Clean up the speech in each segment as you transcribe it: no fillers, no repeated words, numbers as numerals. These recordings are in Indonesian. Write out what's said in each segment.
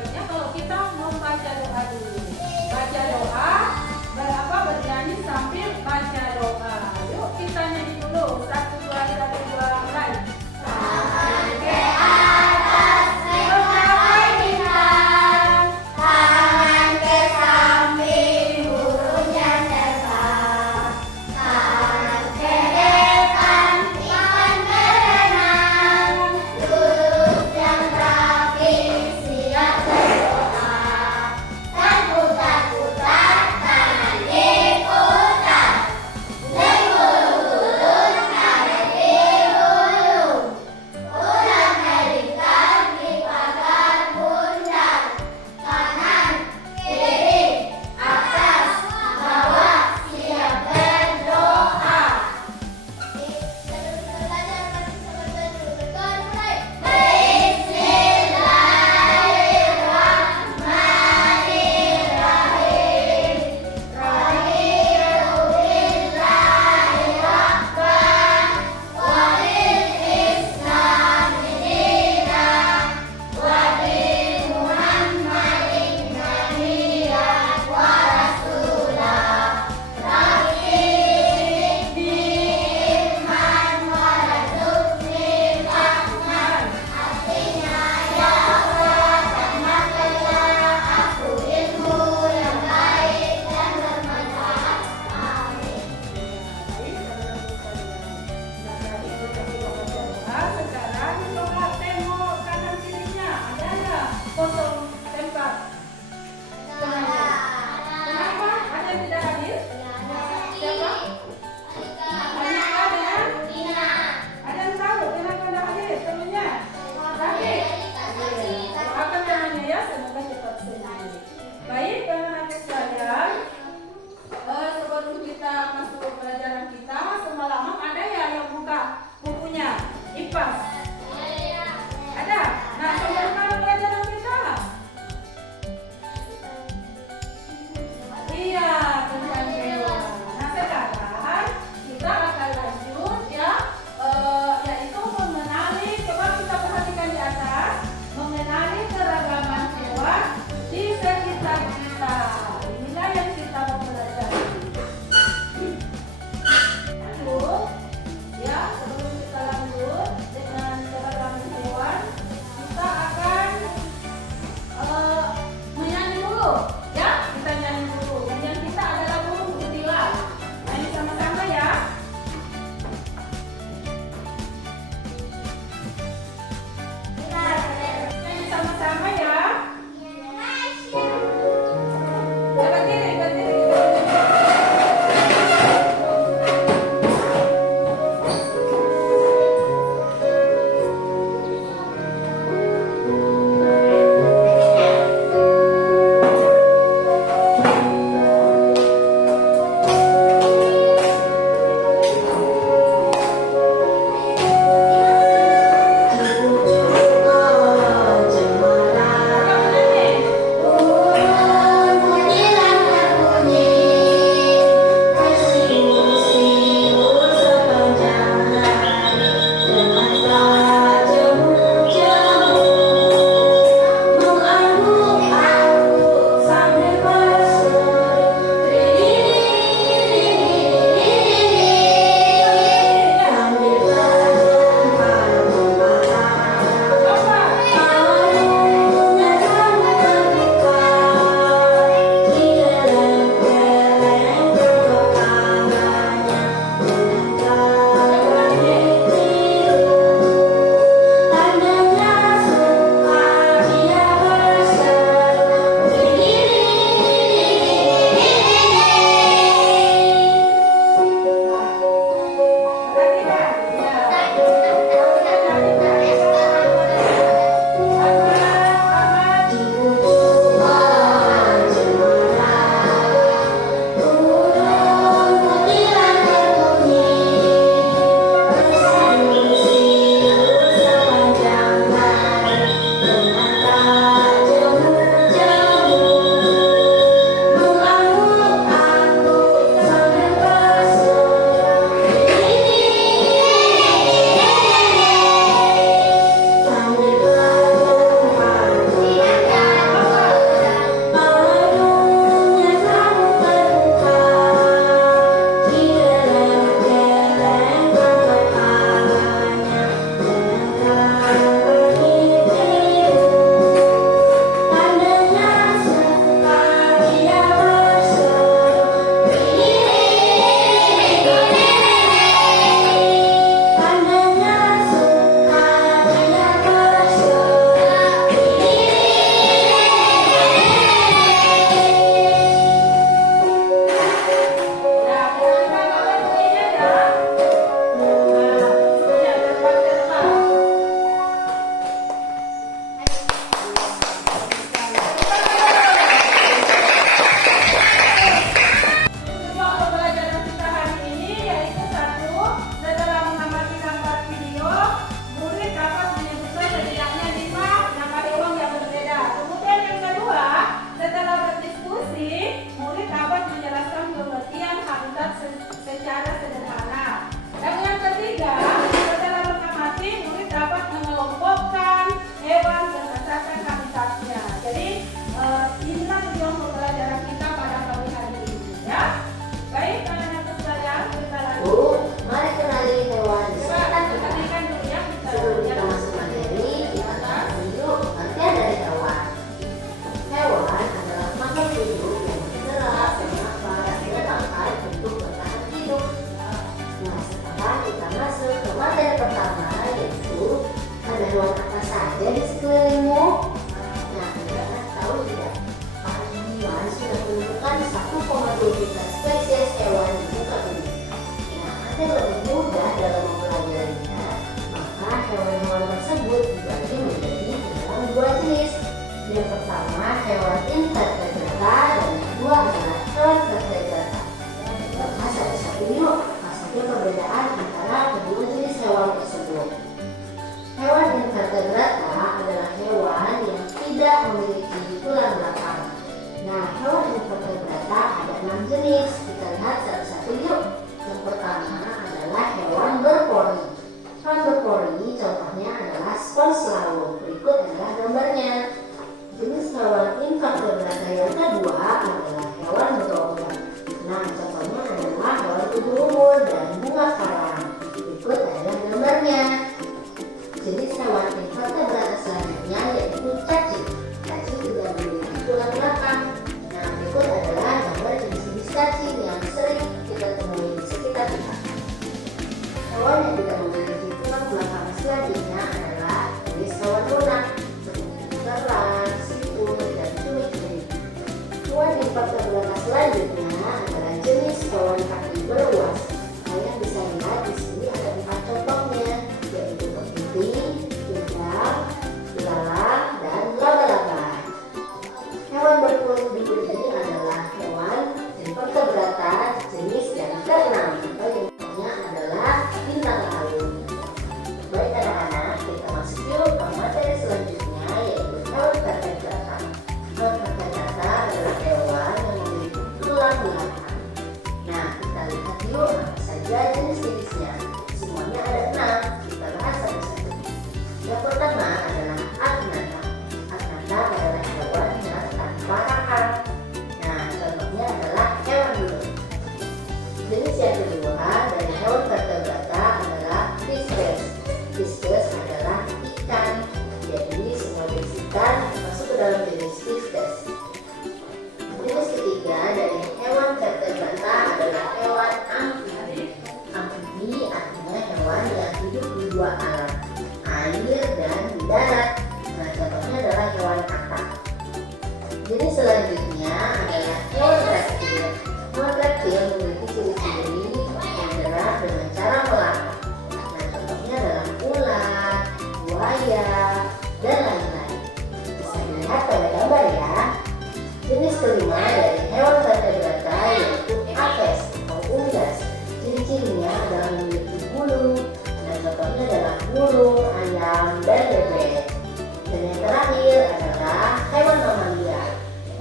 baiknya kalau kita membaca doa dulu. Baca doa, bernyanyi sambil baca doa. Yuk kita nyanyi dulu. 1, 2, 1, 2, mulai. Tangan ke atas, mencapai bintang. Tangan ke samping, hurufnya terbang. Tangan ke depan, tangan berenang. Duduk yang rapi, siap berdoa. Dan putar-putar Yang pertama hewan invertebrata dan yang kedua adalah hewan vertebrata. Bahas ada satu yuk, maksudnya perbedaan antara kedua jenis hewan tersebut. Hewan invertebrata adalah hewan yang tidak memiliki tulang belakang. Nah, hewan invertebrata ada 6 jenis. Kita lihat satu-satu yuk. Yang pertama adalah hewan berpori. Hewan berpori contohnya adalah spons laut. Berikut adalah gambarnya. Jenis hewan invertebrata yang kedua adalah hewan berlongga. Nah, contohnya adalah hewan ubur-ubur dan bunga karang. Berikut adalah gambarnya. Jenis hewan invertebrata selanjutnya yaitu cacing. Cacing tidak memiliki tulang belakang. Nah, berikut adalah gambar jenis-jenis cacing yang sering kita temui di sekitar kita. Hewan yang tidak memiliki tulang belakang selanjutnya adalah jenis hewan lunak seperti kerang, siput, dan cumi-cumi. Hewan invertebrata selanjutnya adalah jenis hewan kaki beruas. Kalian bisa lihat di sini ada 4 contohnya, yaitu kepiting, udang, belalang, dan laba-laba. Hewan berkulit biru ini adalah hewan invertebrata jenis yang ke-6 atau yang namanya adalah bintang laut. Baik anak-anak, kita masuk yuk ke materi selanjutnya yaitu hewan vertebrata. Hewan vertebrata adalah hewan yang memiliki tulang belakang. Nah, kita lihat yuk apa saja jenis-jenisnya. Semuanya ada 6. Kita bahas satu-satu. Yang pertama adalah agnatha. Agnatha adalah hewan yang tanpa rahang. Nah, contohnya adalah hewan belut. Jenis yang kedua dari hewan vertebrata adalah fishes. Fishes adalah ikan. Jadi semua jenis ikan masuk ke dalam jenis fishes. Jenis ketiga dari hewan vertebrata adalah hewan amfibi. Amfibi artinya hewan yang hidup di dua alam, air dan di darat. Nah, contohnya adalah hewan kakap. Jenis selanjutnya adalah hewan reptil. Hewan reptil memiliki ciri-ciri bergerak dengan cara melangkah. Nah, contohnya adalah ular, buaya, dan lain-lain. Bisa dilihat pada gambar ya. Jenis kelima dari hewan vertebrata yaitu apes atau unggas. Ciri-cirinya adalah memiliki bulu. Nah, contohnya adalah burung, ayam, dan bebek. Dan yang terakhir adalah hewan mamalia.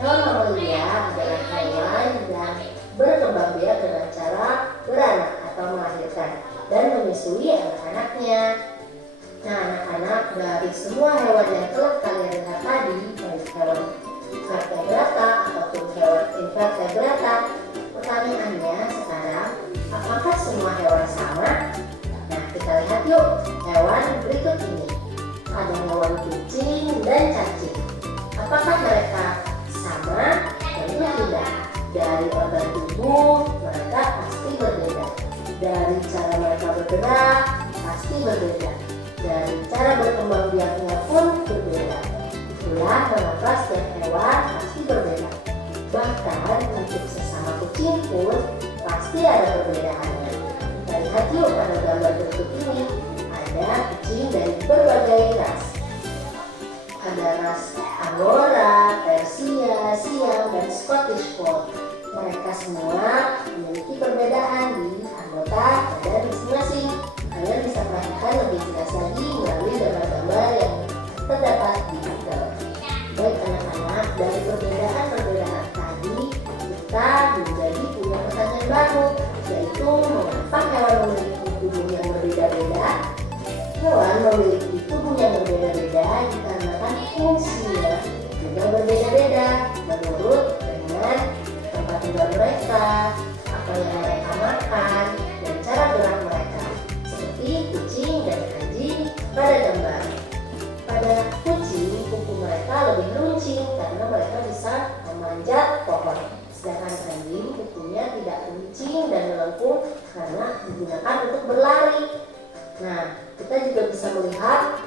Hewan mamalia adalah hewan yang berkembang biak dengan cara beranak atau melahirkan dan menyusui anak-anaknya. Nah, anak-anak, dari semua hewan yang telah kalian lihat tadi, baik hewan vertebrata ataupun hewan invertebrata, pertanyaannya sekarang, apakah semua hewan sama? Nah, kita lihat yuk hewan berikut ini. Ada hewan kucing dan cacing. Apakah mereka sama? Tentu tidak. Dari organ tubuh mereka pasti berbeda. Dari cara mereka bergerak pasti berbeda. Dari cara berkembang biaknya pun berbeda. Itulah mengapa setiap hewan pasti berbeda. Bahkan untuk sesama kucing pun pasti ada perbedaannya. Kita lihat yuk pada gambar berikut ini. Ada kucing dari berbagai ras. Ada ras Angora, Persia, Siam, dan Scottish Fold. Mereka semua memiliki perbedaan di anggota badan masing-masing. Kalian bisa perhatikan lebih jelas lagi melalui gambar-gambar yang terdapat di Google. Baik anak-anak, dari perbedaan-perbedaan tadi kita menjadi punya pertanyaan baru, yaitu mengapa hewan memiliki tubuh yang berbeda-beda? Hewan memiliki tubuh yang berbeda-beda dikarenakan fungsinya juga berbeda-beda menurut dengan tempat tinggal mereka, apa yang mereka makan, dan cara gerak mereka. Seperti kucing dan anjing pada gambar. Pada kucing, kuku mereka lebih runcing karena mereka bisa memanjat pohon. Sedangkan anjing kukunya tidak runcing dan melengkung karena digunakan untuk berlari. Nah, kita juga bisa melihat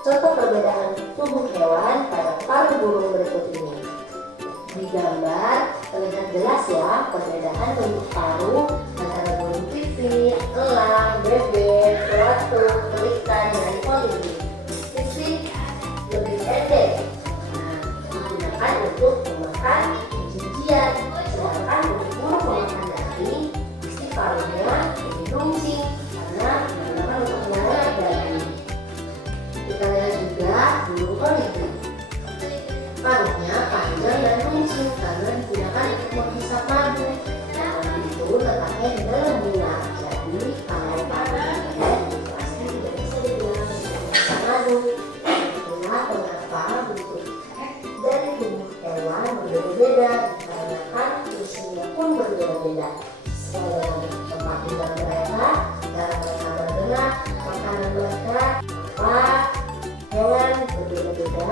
contoh perbedaan tubuh hewan pada paruh burung berikut ini. Di gambar terlihat jelas ya perbedaan bentuk paruh antara burung pipit, elang, bebek, pelatuk, pelikan, dan kolibri. Pipit lebih pendek. Nah, berbeda dikarenakan usianya pun berbeda-beda. Sesuai dengan tempat tinggal mereka, cara mereka bergerak, makanan mereka, apa hewan berbeda-beda.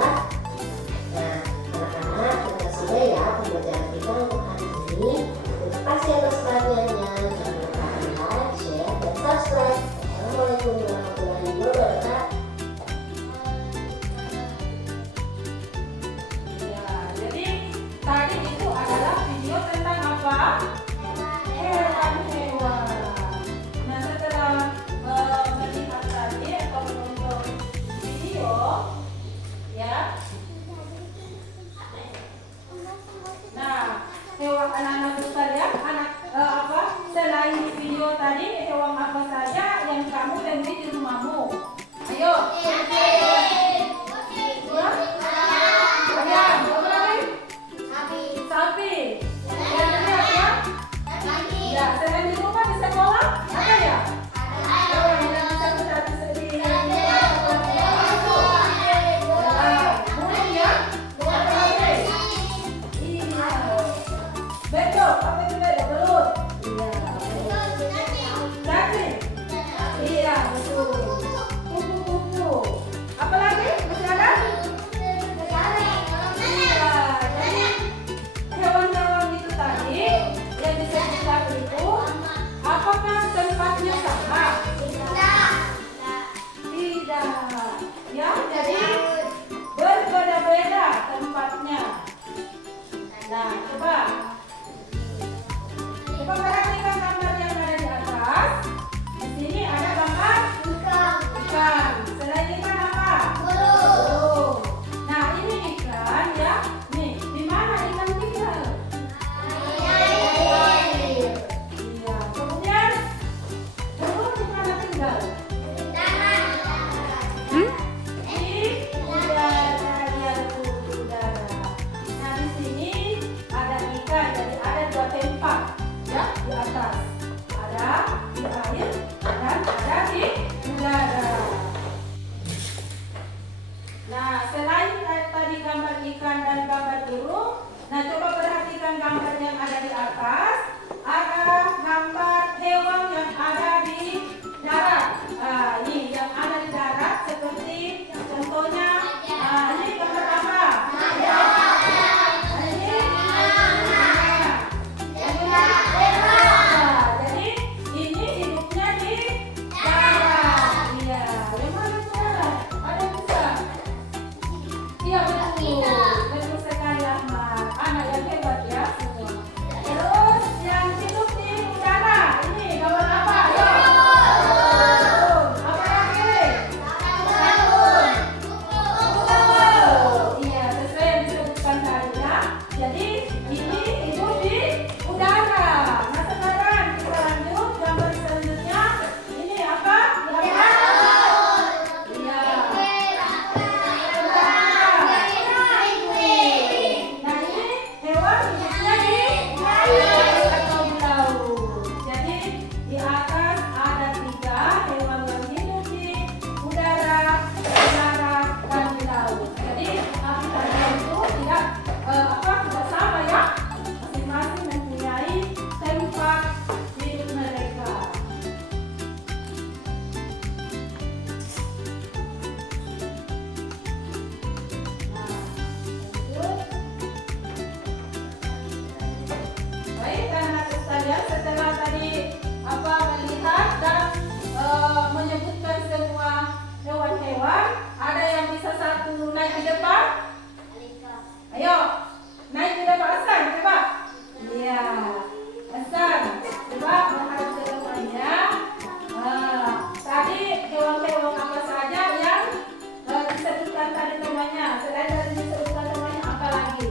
Nah, anak-anak, terima kasih ya pembelajaran kita untuk hari ini. Terima kasih atas perhatiannya. Jangan lupa like, share, dan subscribe. Assalamualaikum warahmatullahi wabarakatuh. Ya, jadi tadi itu adalah video tentang apa? Hewan-hewan. Nah, setelah melihat tadi atau menonton video, ya. Nah, hewan anak-anak sekalian, selain video tadi, hewan apa saja yang kamu temui di rumahmu? Ayo. Ayam, apa lagi? Sapi. Yang ini apa? Ya, selain di rumah di sekolah ada ya? Hewan yang bisa kita burung ya? Apa lagi? Iya. Bedok, apa itu bedok? Belut. Iya. Cacing. Iya, betul. Kupu-kupu. Apa lagi? Masih ada? Iya. Jadi hewan-hewan itu tadi yang disebutkan itu, apakah tempatnya sama? Tidak. Ya, jadi berbeda-beda tempatnya. Nah, coba perhatikan gambar yang ada di atas. Di sini ada gambar ikan. Selain ikan apa? Burung. Nah, ini ikan ya. Nih, di mana ikan tinggal? Air. Iya. Kemudian burung di mana tinggal? Di udara, ya, udara. Nah, di sini ada ikan. Jadi ada dua tempat. Ya, di atas ada di air dan ada di udara. Nah, selain tadi gambar ikan dan gambar burung, nah coba perhatikan gambar yang ada di atas. Ada gambar hewan yang ada di darat. Ini yang ada di darat seperti contohnya. Ini gambar apa? Jadi ini hidupnya di darat. Iya, yang mana itu darat? Ada yang bisa? Iya, betul. Betul sekali Ahmad. Anak yang hebat ya semua. Terus yang hidup di udara. Ini gambar apa? Ayo. Apa lagi? Iya, sesuai yang disebutkan tadi ya. Jadi ini hidup di udara. Nah, sekarang kita lanjut gambar selanjutnya. Ini apa? Iya. Nah, ini hewan hidupnya di air atau di laut. Jadi di atas ada 3 hewan yang hidup di udara, di darat, dan di laut. Jadi habitatnya itu tidak sama ya. Masing-masing mempunyai tempat hidup mereka. Nah, lanjut. Baik, anak-anak sekalian, setelah tadi melihat dan menyebutkan semua hewan-hewan, ada yang bisa satu naik di depan? Ayo, naik di depan Hasan, coba. Iya, Hasan, coba menghadap ke depannya. Tadi hewan-hewan apa saja yang disebutkan tadi namanya? Selain dari disebutkan namanya, apa lagi?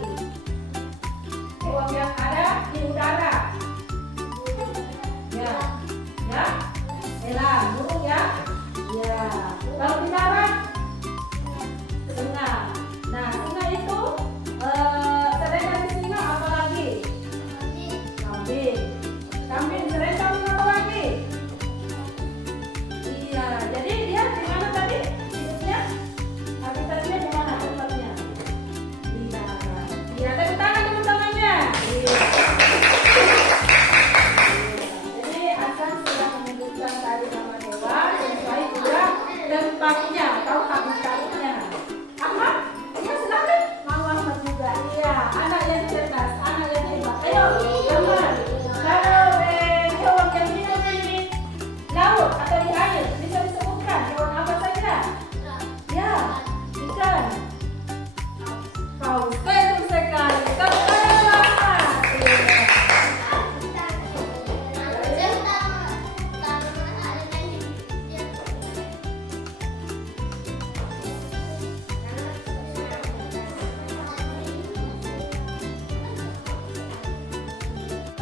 Hewan yang ada di udara. Ya, ya, elang, burung ya. Ya, kalau di darat, senang. Nah, Wow, betul sekali. Tepuk tangan.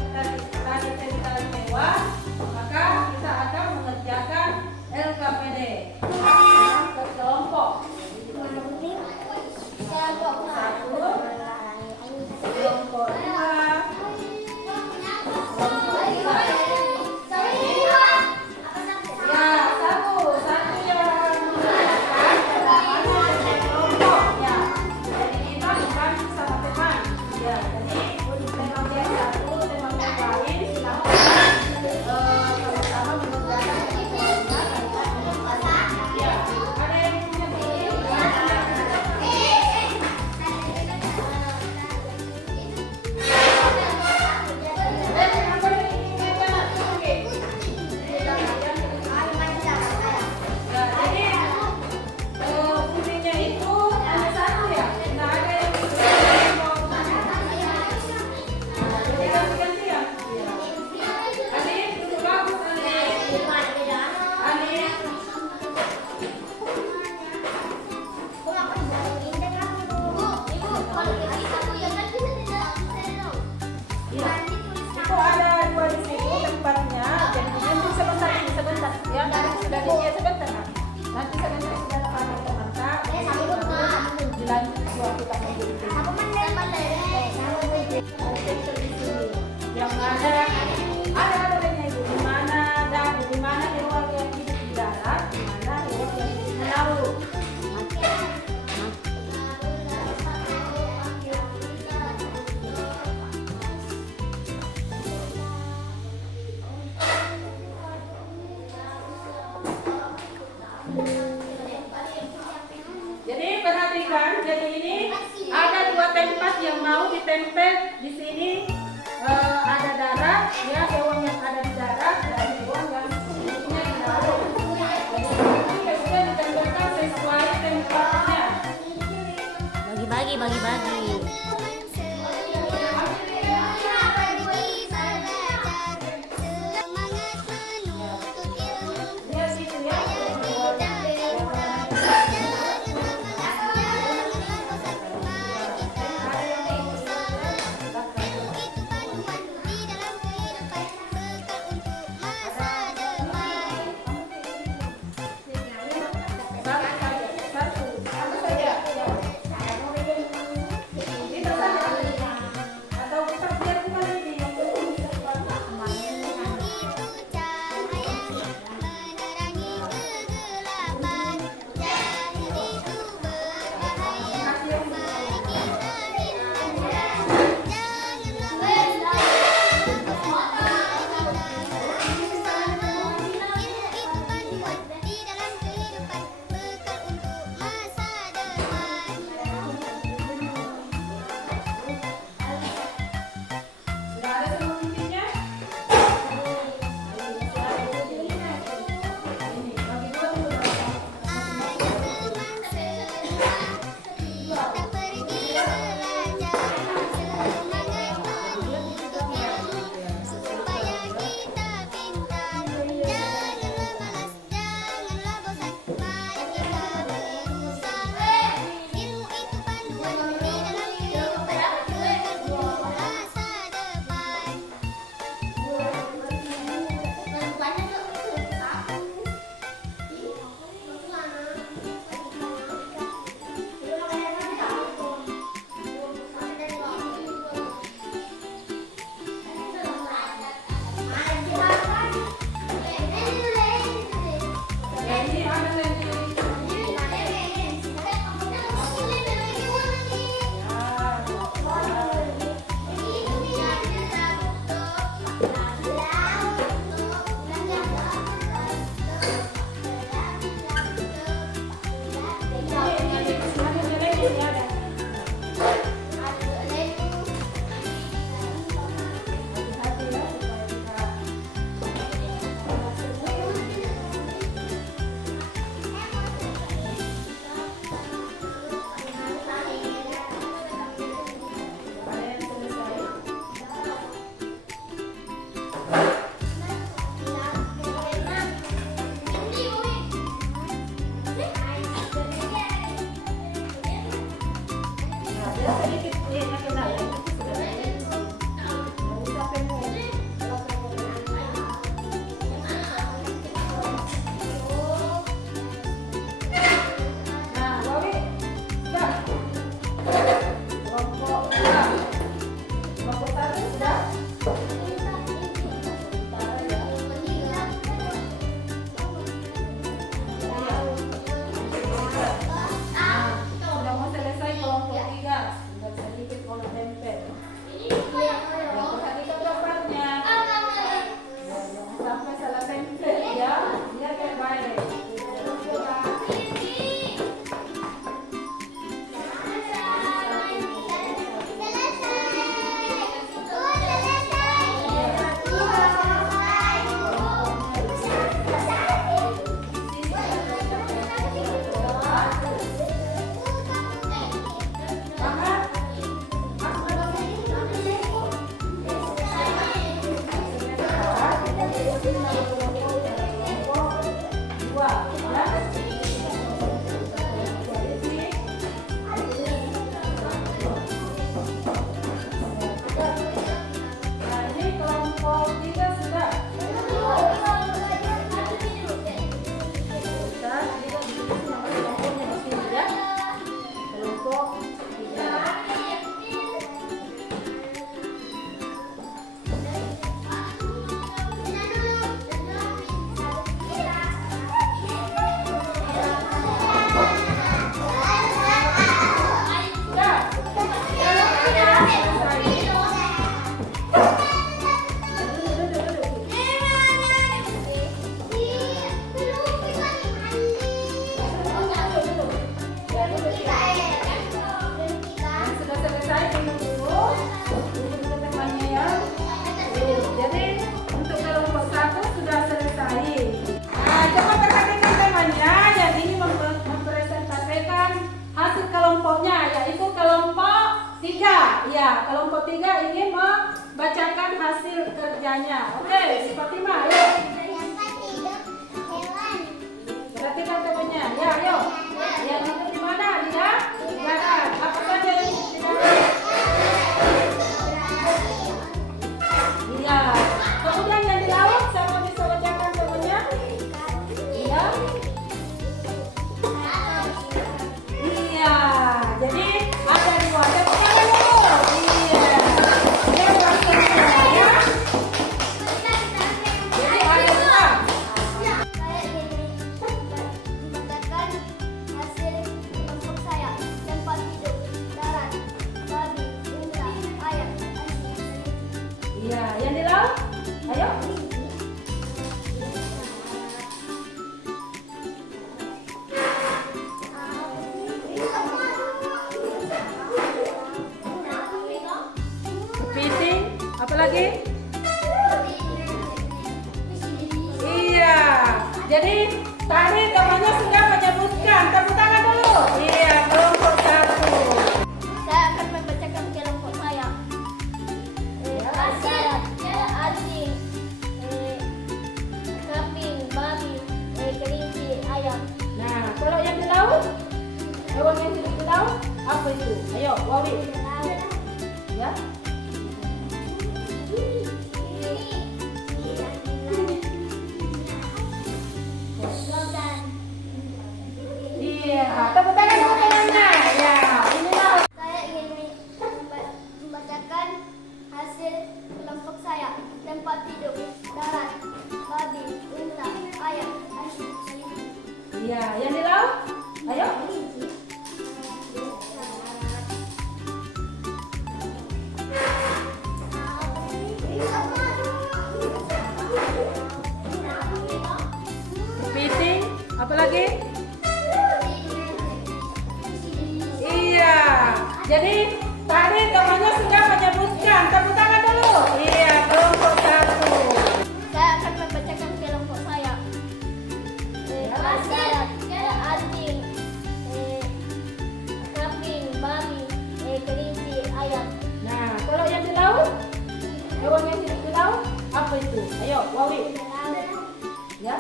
Tadi tentang hewan, maka kita akan mengerjakan LKPD dalam kelompok. Satu, kelompok dua, kelompok tiga. Ya, satu yang mengerjakan adalah kelompok. Ya, jadi kita bukan sama teman. Ya, jadi untuk tema yang satu, tema yang lain silahkan sama-sama mengerjakan kelompoknya. Ya, ada yang punya video? Fungsinya itu hanya satu ya, nggak ada yang jadi ganti-ganti ya. Alif, duduk bagus Alif. Alif. Iya. Itu ada dua di situ tempatnya. Jadi nanti sebentar ini sebentar ya. Sudah dia sebentar. Nanti sebentar sudah pakai teman-teman. Dilanjut buat kita mengikuti. Yang ada bedanya itu di mana dan di mana hewan yang hidup di darat, di mana hewan yang hidup di laut. Jadi perhatikan, jadi ini ada dua tempat yang mau ditempel di sini. Ada darat, ya hewan yang ada di darat dan hewan yang hidupnya di laut. Jadi ini sudah ditempelkan sesuai tempatnya. Bagi-bagi. Dia situ ya. Satu saja. Kita saja. Ada sedikit yang kena ya. Usah pemu. Nah, Wawi, sudah. Kelompok dua. Kelompok satu sudah. Sudah mau selesai kelompok tiga. Tinggal sedikit kalau tempel. Ya, perhatikan gambarnya. Jangan sampai salah tempel ya. Lihat yang baik. Ya, kelompok 3 ingin membacakan hasil kerjanya. Oke, si Fatimah, ayo. Perhatikan temannya. Ya, ayo. Yang itu di mana? Di darat. Apa saja yang di darat? Iya. Kemudian yang di laut, siapa bisa bacakan temannya? Iya. Iya. Jadi ada 2. Iya, yang di laut? Ayo. Kepiting, apa lagi? Iya. Jadi tadi temannya sudah menyebutkan. Tepuk tangan dulu. Iya, kelompok 1. Saya akan membacakan kelompok saya. Anjing, kambing, babi, kelinci, ayam. Nah, kalau yang di laut, hewan yang hidup di laut, apa itu? Ayo, Wawi. Ya. Iya, tepuk tangan dulu temannya. Ya, inilah. Saya ingin membacakan hasil kelompok saya. Tempat tidur, darat, babi, unta, ayam, anjing, kelinci. Iya, yang di laut? Ayo. Kepiting, apa lagi? Iya. Jadi tadi temannya sudah menyebutkan. Tepuk tangan dulu. Iya, kelompok 1. Saya akan membacakan kelompok saya. Anjing, kambing, babi, kelinci, ayam. Nah, kalau yang di laut, hewan yang hidup di laut, apa itu? Ayo, Wawi. Ya.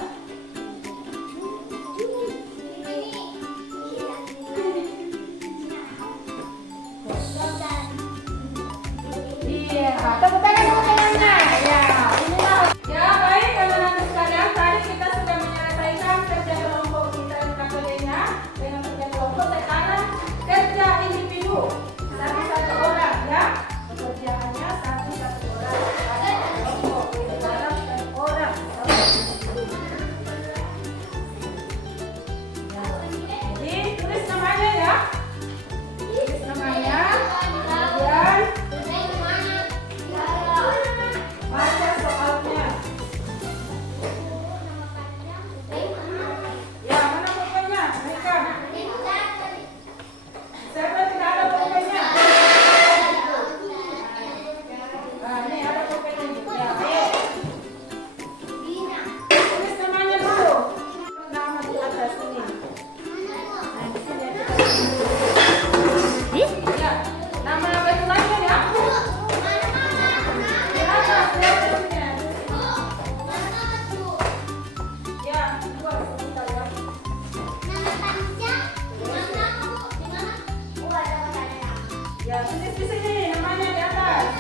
tulis di sini namanya di atas.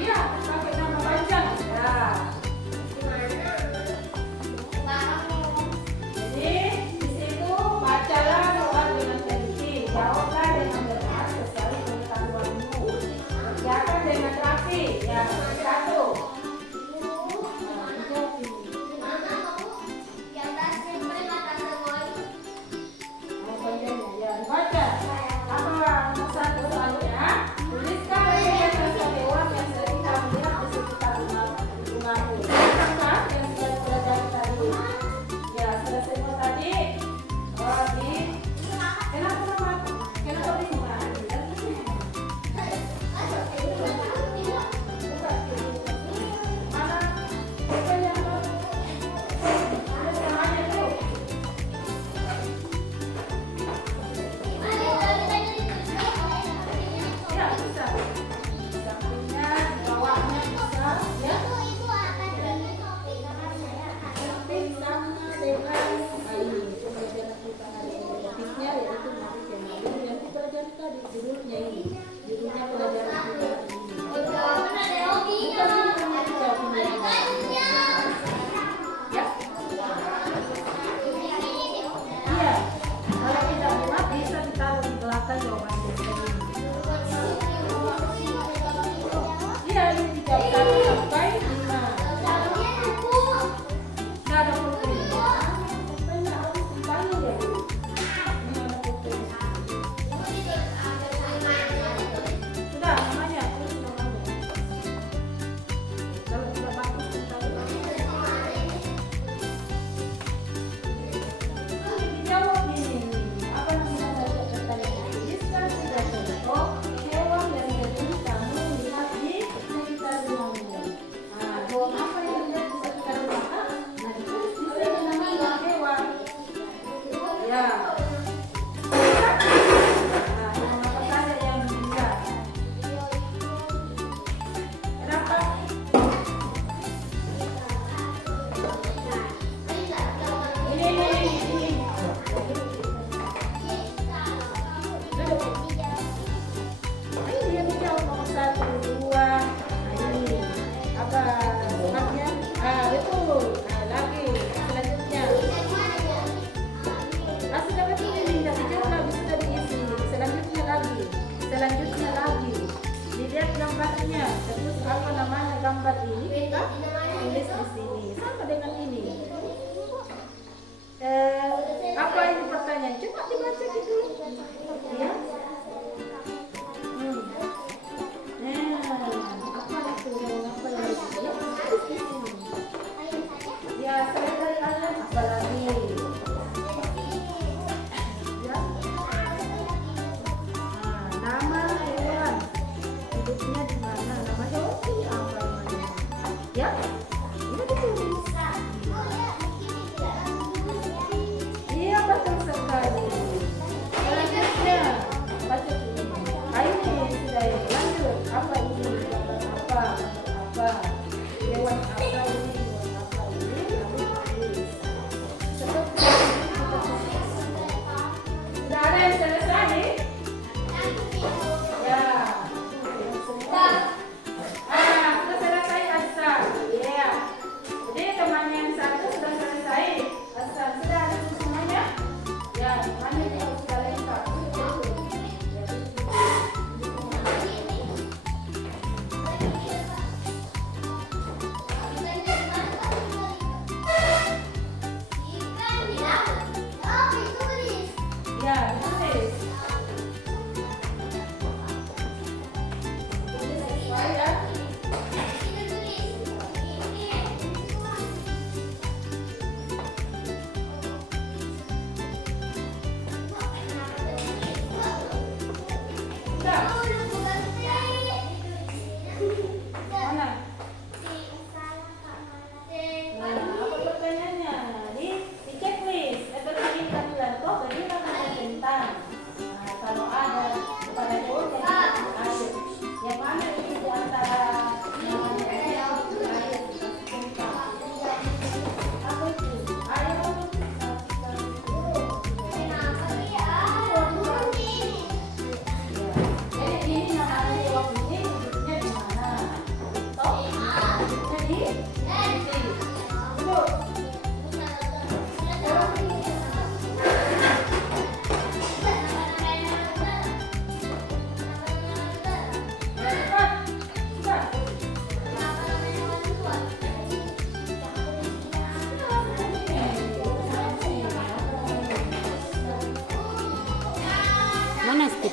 Iya, pakai nama panjang. Ya. Jadi di situ bacalah doa dengan teliti, jawablah dengan benar sesuai pengetahuanmu. Kerjakan dengan rapi. Ya, satu. Baca. Apa nomor satu soalnya? Tuliskan referensi hewan yang sering kamu lihat di sekitar rumahmu. Apakah yang sudah dipelajari tadi? Ya, sudah semua tadi. Oh, di kenapa bingung? Mana? Apa yang ada namanya tuh? Ya, bisa. Sampingnya, bawahnya bisa. Ya. Samping sama dengan ini. Pelajaran kita hari ini topiknya yaitu mari kenali yang dipelajari tadi. Judulnya ini. Judulnya pelajaran kita hari ini. Ya. Iya. Kalau tidak muat bisa ditaruh di belakang jawabannya. Iya, ini dijawab 1 sampai 5. Nggak ada pulpennya. Pulpennya harus dipanggil ya. Ini ada pulpennya. Sudah, namanya. Tulis namanya. Kalau sudah bagus, ditaruh. Dijawab ini. Apa namanya pertanyaan? Tuliskan 3 contoh hewan yang sering kamu lihat di sekitar rumahmu. Nah, hewan apa yang dilihat di sekitar rumah? Nah, ditulis di sini namanya hewan. Ya. Nah, hewan apa saja yang dilihat? Kenapa? Ini. Duduk. Ini dia menjawab nomor 1, 2. Nah, ini apa sebabnya? Betul. Nah, lagi selanjutnya. Sudah betul ini tidak dijawab lagi, sudah diisi. Selanjutnya lagi. Dilihat gambarnya. Terus apa namanya gambar ini? Kita tulis di sini. Sama dengan ini. Apa ini pertanyaan? Coba dibaca gitu. Ya. Apa itu? Apa yang itu? Ya, saya dari alam apa lagi? Ya. Nama hewan. Hidupnya di mana? Nama hewan apa namanya? Ya. Ini ditulis. Iya, betul sekali. Selanjutnya, baca ini. Ini sudah lanjut. Apa ini? Apa? Hewan apa ini? Hewan apa ini? Lalu tulis. Seperti kita tulis. Sudah ada yang selesai? Ya. Sudah. Sudah selesai asal. Ya. Jadi teman yang satu sudah selesai asal. Sudah ada semuanya? Ya, temannya juga sudah lengkap.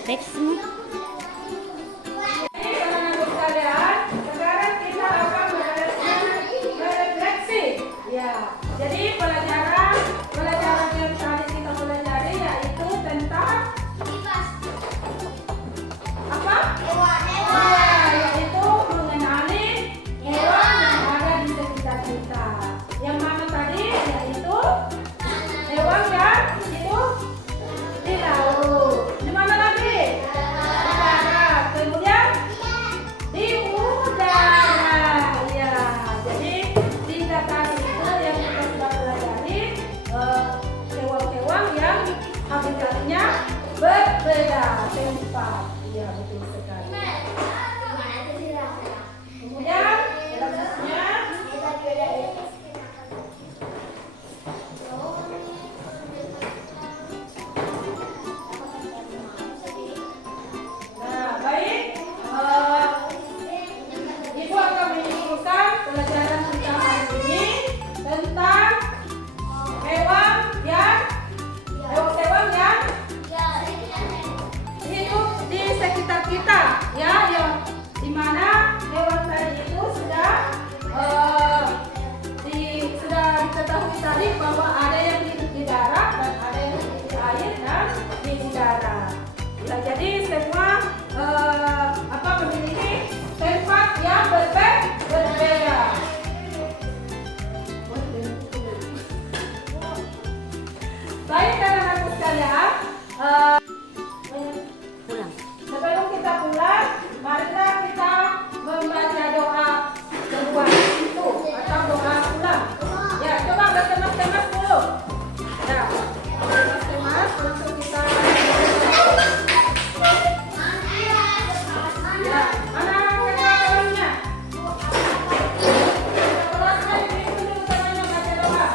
Teksmu. Jadi anak-anak sekalian, sekarang kita akan merefleksi. Ya, jadi pelajaran yang tadi kita pelajari yaitu tentang apa? Ya, yaitu mengenali hewan yang ada di sekitar kita. Yang mana tadi yaitu hewan yang hidup di laut. Di mana lagi? Di darat. Kemudian di udara. Ya, jadi tiga tadi itu yang kita sudah pelajari. Hewan-hewan yang habitatnya berbeda tempat. Iya, betul sekali. Kemudian selanjutnya nah, baik. Ibu akan menyimpulkan pelajaran kita hari ini tentang hewan yang hidup di sekitar kita, ya, yang dimana hewan tadi itu sudah diketahui tadi bahwa ada yang hidup di darat dan ada yang hidup di air dan di udara. Ya, jadi semua memiliki tempat yang berbeda. Baik anak-anak sekalian, Pulang. sebelum kita pulang, marilah kita membaca doa kedua itu atau doa pulang. Ya, coba bertemas-temas dulu. Ya, bertemas-temas langsung kita. Ya, mana tangannya? Kelasnya ini dulu tangannya baca doa.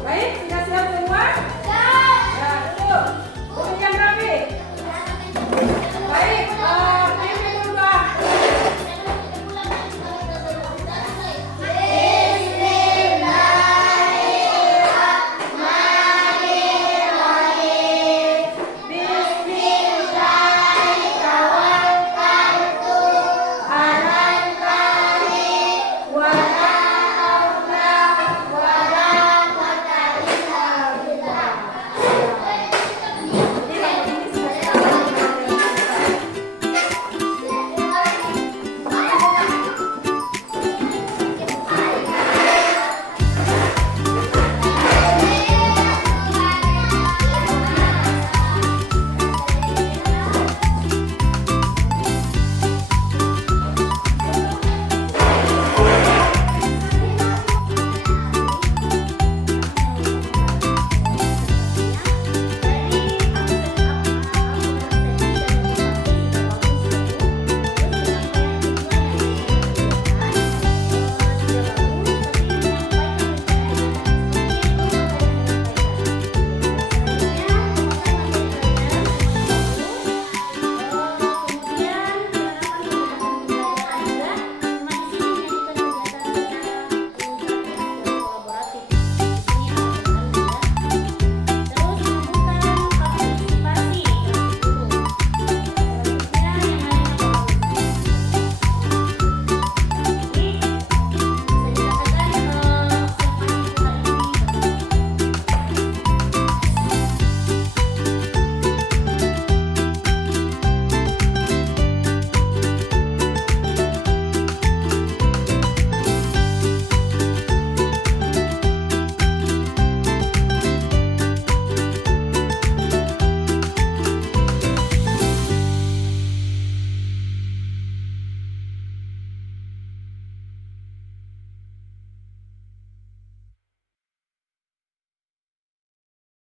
Baik.